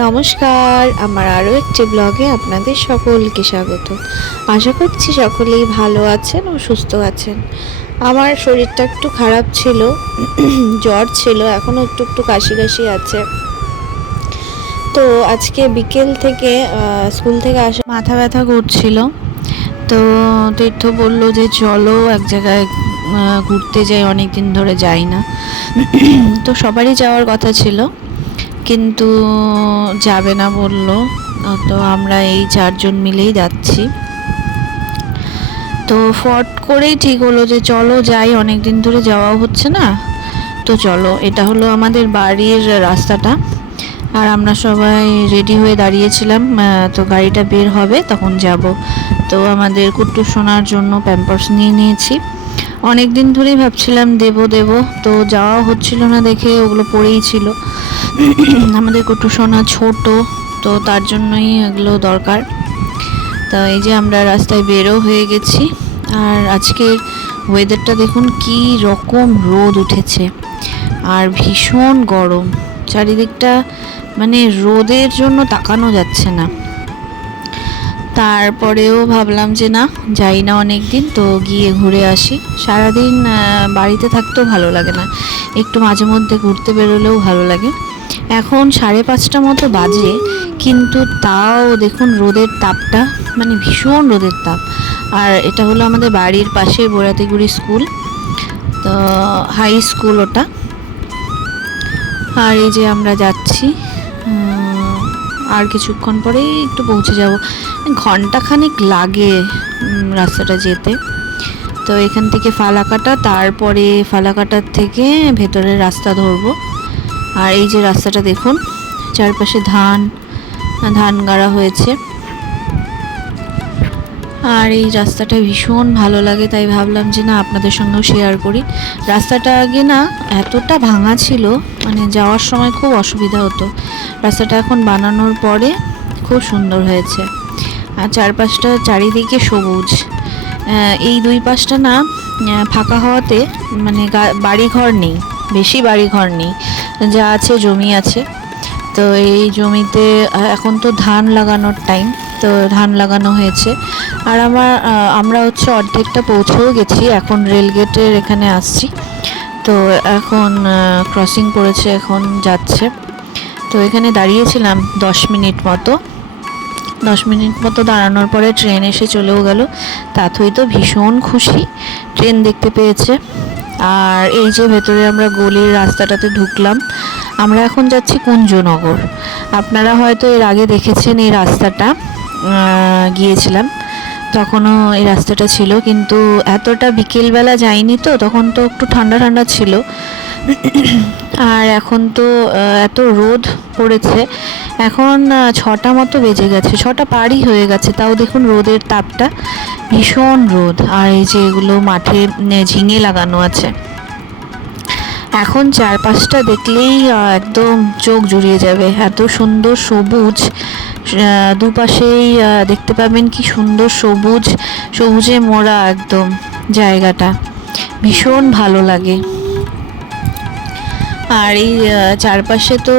নমস্কার, আমার আরও একটি ব্লগে আপনাদের সকলকে স্বাগত। আশা করছি সকলেই ভালো আছেন ও সুস্থ আছেন। আমার শরীরটা একটু খারাপ ছিল, জ্বর ছিল এখনও একটু একটু কাশি কাশি আছে। তো আজকে বিকেল থেকে স্কুল থেকে আসা মাথা ব্যথা করছিল। তো তীর্থ বলল যে চলো এক জায়গায় ঘুরতে যাই অনেক দিন ধরে যাই না। তো সবারই যাওয়ার কথা ছিল। কিন্তু যাবে না বলল। তো আমরা এই চারজন মিলেই যাচ্ছি। তো ফট করেই ঠিক হলো যে চলো যাই অনেক দিন ধরে যাওয়া হচ্ছে না। তো চলো, এটা হলো আমাদের বাড়ির রাস্তাটা। আর আমরা সবাই রেডি হয়ে দাঁড়িয়েছিলাম তো গাড়িটা বের হবে, তখন যাব। তো আমাদের কুট্টু শোনার জন্য প্যাম্পার্স নিয়ে নিয়েছি। অনেক দিন ধরেই ভাবছিলাম দেব দেব। তো যাওয়া হচ্ছিল না দেখে ওগুলো পড়েই ছিল। আমাদের কুট্টু সোনা ছোট, তো তার জন্যই এগুলো দরকার। তো এই যে আমরা রাস্তায় বেরো হয়ে গেছি। আর আজকের ওয়েদারটা দেখুন কি রকম রোদ উঠেছে। আর ভীষণ গরম। চারিদিকটা মানে রোদের জন্য তাকানো যাচ্ছে না। তারপরেও ভাবলাম যে না, যাই না অনেক দিন তো গিয়ে ঘুরে আসি। সারাদিন বাড়িতে থাকতেও ভালো লাগে না। একটু মাঝে মধ্যে ঘুরতে বেরোলেও ভালো লাগে। এখন সাড়ে পাঁচটা মতো বাজে, কিন্তু তাও দেখুন রোদের তাপটা মানে ভীষণ রোদের তাপ। আর এটা হলো আমাদের বাড়ির পাশে বোরাতিগুড়ি স্কুল, তো হাই স্কুল ওটা। আর এই যে আমরা যাচ্ছি আর কিছুক্ষণ পরেই একটু পৌঁছে যাব। ঘন্টাখানেক লাগে রাস্তাটা যেতে। তো এখান থেকে ফালাকাটা, তারপরে ফালাকাটার থেকে ভেতরের রাস্তা ধরবো। আর এই যে রাস্তাটা দেখুন, চারপাশে ধান ধান গাড়া হয়েছে। আর এই রাস্তাটা ভীষণ ভালো লাগে, তাই ভাবলাম যে না আপনাদের সঙ্গেও শেয়ার করি। রাস্তাটা আগে না এতটা ভাঙা ছিল মানে যাওয়ার সময় খুব অসুবিধা হতো। রাস্তাটা এখন বানানোর পরে খুব সুন্দর হয়েছে। আর চারপাশটা চারিদিকে সবুজ। এই দুই পাশটা না ফাঁকা হওয়াতে মানে বাড়িঘর নেই, বেশি বাড়িঘর নেই। যা আছে জমি আছে। তো এই জমিতে এখন তো ধান লাগানোর টাইম তো ধান লাগানো হয়েছে। আর আমার আমরা হচ্ছে অর্ধেকটা পৌঁছেও গেছি, এখন রেলগেটের এখানে আসছি। তো এখন ক্রসিং করেছে এখন যাচ্ছে। তো এখানে দাঁড়িয়েছিলাম দশ মিনিট মতো। দশ মিনিট মতো দাঁড়ানোর পরে ট্রেন এসে চলেও গেল। তাথই তো ভীষণ খুশি, ট্রেন দেখতে পেয়েছে। আর এই যে ভেতরে আমরা গলির রাস্তাটাতে ঢুকলাম, আমরা এখন যাচ্ছি কুঞ্জনগর। আপনারা হয়তো এর আগে দেখেছেন এই রাস্তাটা। গিয়েছিলাম। তখনও এই রাস্তাটা ছিল, কিন্তু এতটা বিকেলবেলা যাইনি তো, তখন তো একটু ঠান্ডা ঠান্ডা ছিল। আর এখন তো এত রোদ পড়েছে। এখন ছটা মতো বেজে গেছে, ছটা পারই হয়ে গেছে, তাও দেখুন রোদের তাপটা। ভীষণ রোদ, আর এই যে এগুলো মাঠে ঝিঙে লাগানো আছে। এখন চারপাশটা দেখলেই একদম চোখ জুড়িয়ে যাবে, এত সুন্দর সবুজ। দুপাশেই দেখতে পাবেন কি সুন্দর সবুজ, সবুজে মোড়া একদম জায়গাটা। ভীষণ ভালো লাগে। আর এই চারপাশে তো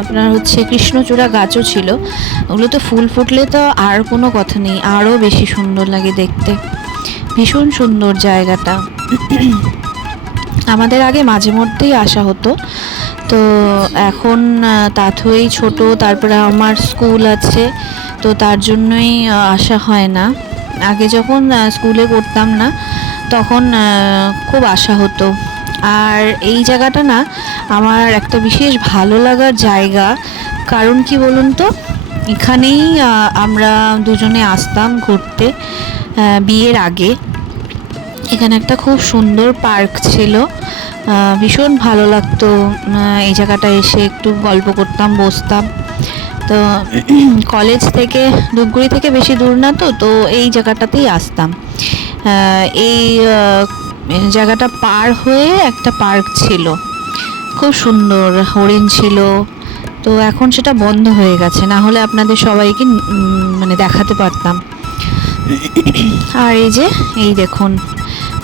আপনার হচ্ছে কৃষ্ণচূড়া গাছও ছিল। ওগুলো তো ফুল ফুটলে তো আর কোনো কথা নেই, আরও বেশি সুন্দর লাগে দেখতে। ভীষণ সুন্দর জায়গাটা। আমাদের আগে মাঝে মধ্যেই আসা হতো। তো এখন তাথই ছোট, তারপরে আমার স্কুল আছে, তো তার জন্যই আসা হয় না। আগে যখন স্কুলে করতাম না, তখন খুব আসা হতো। আর এই জায়গাটা না, আমার একটা বিশেষ ভালো লাগার জায়গা। কারণ কি বলুন তো, এখানেই আমরা দুজনে আসতাম ঘুরতে বিয়ের আগে। এখানে একটা খুব সুন্দর পার্ক ছিল। ভীষণ ভালো লাগতো। এই জায়গাটা এসে একটু গল্প করতাম, বসতাম। তো কলেজ থেকে, ধূপগুড়ি থেকে বেশি দূর না তো তো এই জায়গাটাতেই আসতাম। এই জায়গাটা পার হয়ে একটা পার্ক ছিল। খুব সুন্দর, হরিণ ছিল। তো এখন সেটা বন্ধ হয়ে গেছে। না হলে আপনাদের সবাইকে মানে দেখাতে পারতাম। আর এই যে, এই দেখুন,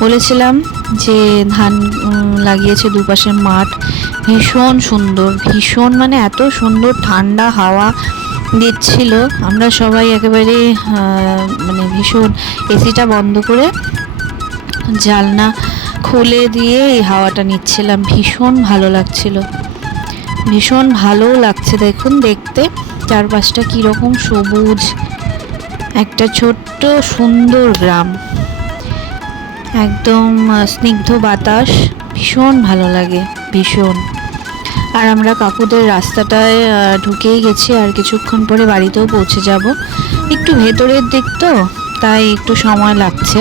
বলেছিলাম যে ধান লাগিয়েছে দুপাশে মাঠ। ভীষণ সুন্দর, ভীষণ মানে এত সুন্দর ঠান্ডা হাওয়া দিচ্ছিল। আমরা সবাই একেবারে মানে ভীষণ এসিটা বন্ধ করে জালনা খুলে দিয়ে এই হাওয়াটা নিচ্ছিলাম। ভীষণ ভালো লাগছিল। ভীষণ ভালো লাগছে দেখুন, দেখতে। চারপাশটা কীরকম সবুজ। একটা ছোট্ট সুন্দর গ্রাম। একদম স্নিগ্ধ বাতাস। ভীষণ ভালো লাগে, ভীষণ। আর আমরা কাকুদের রাস্তাটায় ঢুকেই গেছি আর কিছুক্ষণ পরে বাড়িতেও পৌঁছে যাব। একটু ভেতরের দিক তো, তাই একটু সময় লাগছে।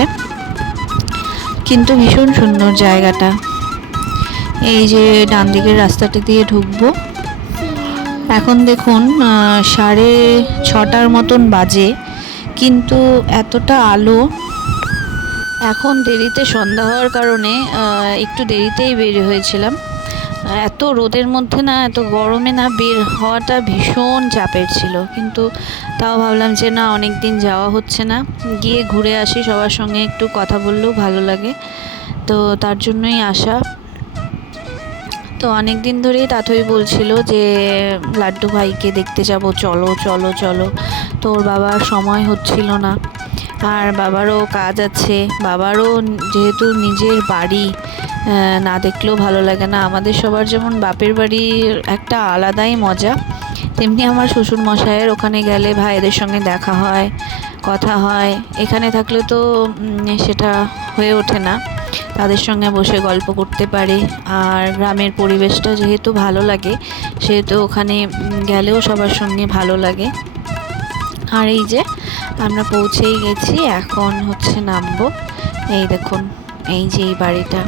কিন্তু ভীষণ সুন্দর জায়গাটা। এই যে ডান দিকের রাস্তাটা দিয়ে ঢুকবো। এখন দেখুন সাড়ে ছটার মতন বাজে, কিন্তু এতটা আলো এখন দেরিতে সন্ধ্যা হওয়ার কারণে একটু দেরিতেই বের হয়েছিলাম। এত রোদের মধ্যে না, এত গরমে না বের হওয়াটা ভীষণ চাপের ছিল। কিন্তু তাও ভাবলাম যে না অনেক দিন যাওয়া হচ্ছে না। গিয়ে ঘুরে আসি, সবার সঙ্গে একটু কথা বললেও ভালো লাগে। তো তার জন্যই আসা। তো অনেক দিন ধরেই তাতই বলছিল যে, লাড্ডু ভাইকে দেখতে যাব। চলো চলো চলো। তো ওর বাবার সময় হচ্ছিল না। আর বাবারও কাজ আছে। বাবারও যেহেতু নিজের বাড়ি না দেখলেও ভালো লাগে না। আমাদের সবার যেমন বাপের বাড়ির একটা আলাদাই মজা, তেমনি আমার শ্বশুর মশাইয়ের ওখানে গেলে ভাইদের সঙ্গে দেখা হয়, কথা হয়। এখানে থাকলে তো সেটা হয়ে ওঠে না। তাদের সঙ্গে বসে গল্প করতে পারে। আর গ্রামের পরিবেশটা যেহেতু ভালো লাগে, সেহেতু ওখানে গেলেও সবার সঙ্গে ভালো লাগে। আর এই যে আমরা পৌঁছেই গেছি, এখন হচ্ছে নামবো। এই দেখুন, এই যে এই বাড়িটা।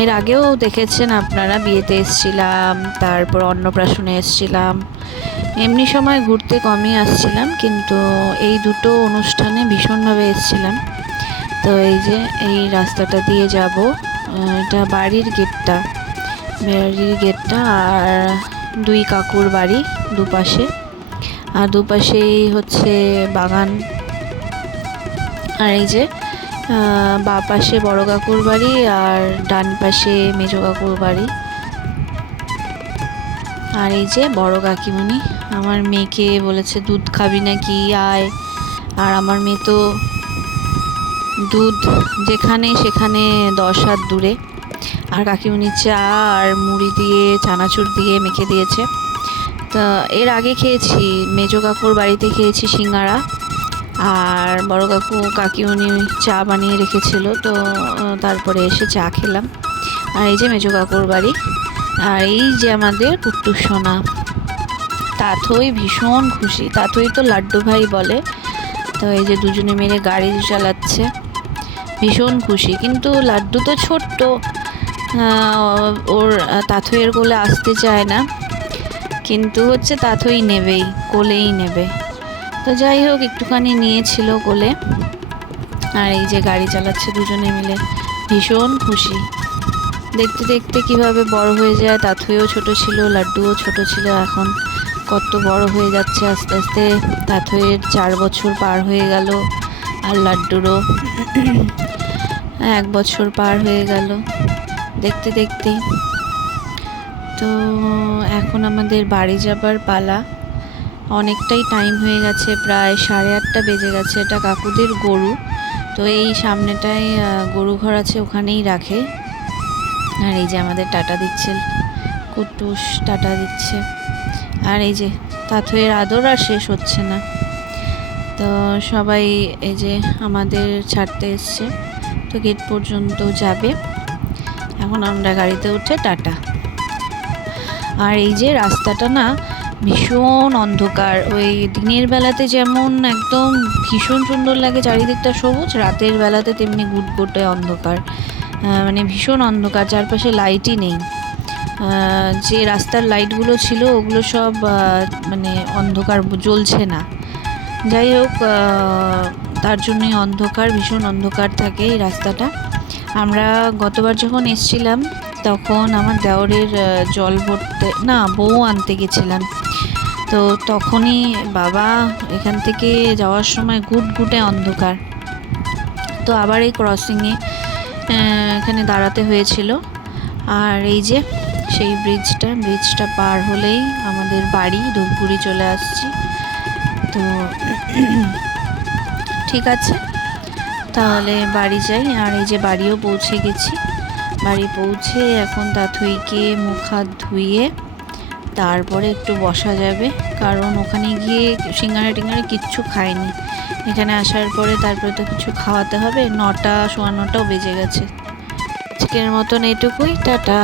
এর আগেও দেখেছেন আপনারা, বিয়েতে এসছিলাম, তারপর অন্নপ্রাশনে এসছিলাম। এমনি সময় ঘুরতে কমই আসছিলাম, কিন্তু এই দুটো অনুষ্ঠানে ভীষণভাবে এসছিলাম। তো এই যে এই রাস্তাটা দিয়ে যাব এটা বাড়ির গেটটা। বাড়ির গেটটা আর দুই কাকুর বাড়ি দুপাশে। আর দুপাশেই হচ্ছে বাগান। আর এই যে বাঁ পাশে বড় কাকুর বাড়ি আর ডান পাশে মেজো কাকুর বাড়ি। আর এই যে বড় কাকিমণি, আমার মেয়েকে বলেছে, দুধ খাবি না নাকি? আয়। আর আমার মেয়ে তো দুধ যেখানে সেখানে দশ হাত দূরে। আর কাকিমণি চা আর মুড়ি দিয়ে, চানাচুর দিয়ে মেখে দিয়েছে। তা এর আগে খেয়েছি, মেজো কাকুর বাড়িতে খেয়েছি সিঙ্গারা। আর বড় কাকু কাকিমণি চা বানিয়ে রেখেছিল, তো তারপরে এসে চা খেলাম। আর এই যে মেজো কাকুর বাড়ি, আর এই যে আমাদের পুট্টুর সোনা তাথই ভীষণ খুশি তাথই তো লাড্ডু ভাই বলে। তো এই যে দুজনে মিলে গাড়ি চালাচ্ছে, ভীষণ খুশি। কিন্তু লাড্ডু তো ছোট্ট ওর তাথইয়ের কোলে আসতে চায় না। কিন্তু হচ্ছে তাথই নেবেই, কোলেই নেবে। তো যাই হোক, একটুখানি নিয়েছিল কোলে। আর এই যে গাড়ি চালাচ্ছে দুজনে মিলে, ভীষণ খুশি। দেখতে দেখতে কীভাবে বড় হয়ে যায় তাথইও ছোট ছিল, লাড্ডুও ছোট ছিল, এখন কত বড় হয়ে যাচ্ছে আস্তে আস্তে। তাথইয়ের চার বছর পার হয়ে গেল, আর লাড্ডুরও এক বছর পার হয়ে গেল। দেখতে দেখতে তো এখন আমাদের বাড়ি যাবার পালা। অনেকটাই টাইম হয়ে গেছে, প্রায় সাড়ে আটটা বেজে গেছে। এটা কাকুদের গরু। তো এই সামনেটায় গরু ঘর আছে, ওখানেই রাখে। আর এই যে আমাদের টাটা দিচ্ছে। কুটুস টাটা দিচ্ছে। আর এই যে তাথইয়ের আদর আর শেষ হচ্ছে না। তো সবাই এই যে আমাদের ছাড়তে এসছে। তো গেট পর্যন্ত যাবে। এখন আমরা গাড়িতে উঠে টাটা। আর এই যে রাস্তাটা না ভীষণ অন্ধকার। ওই দিনের বেলাতে যেমন একদম ভীষণ সুন্দর লাগে, চারিদিকটা সবুজ, রাতের বেলাতে তেমনি গুটগুটে অন্ধকার। মানে ভীষণ অন্ধকার, চারপাশে লাইটই নেই। যে রাস্তার লাইটগুলো ছিল, ওগুলো সব মানে অন্ধকার, জ্বলছে না। যাই হোক তার জন্যই অন্ধকার, ভীষণ অন্ধকার থাকে এই রাস্তাটা। আমরা গতবার যখন এসছিলাম তখন আমার দেওরের জল ভরতে, না, বউ আনতে গেছিলাম। তো তখনই বাবা এখান থেকে যাওয়ার সময় গুটগুটে অন্ধকার। তো আবার এই ক্রসিংয়ে এখানে দাঁড়াতে হয়েছিল। আর এই যে, সেই ব্রিজটা ব্রিজটা পার হলেই আমাদের বাড়ি, ধূপগুড়ি চলে আসছি। তো ঠিক আছে, তাহলে বাড়ি যাই। আর এই যে বাড়িও পৌঁছে গেছি। বাড়ি পৌঁছে এখন তাথইকে মুখ হাত ধুয়ে তারপরে একটু বসা যাবে। কারণ ওখানে গিয়ে সিঙ্গারা টিঙ্গারা কিচ্ছু খায়নি। এখানে আসার পরে তারপরে তো কিছু খাওয়াতে হবে। নটা, সোয়া নটাও বেজে গেছে। চিকেনের মতন এটুকুই টাটা।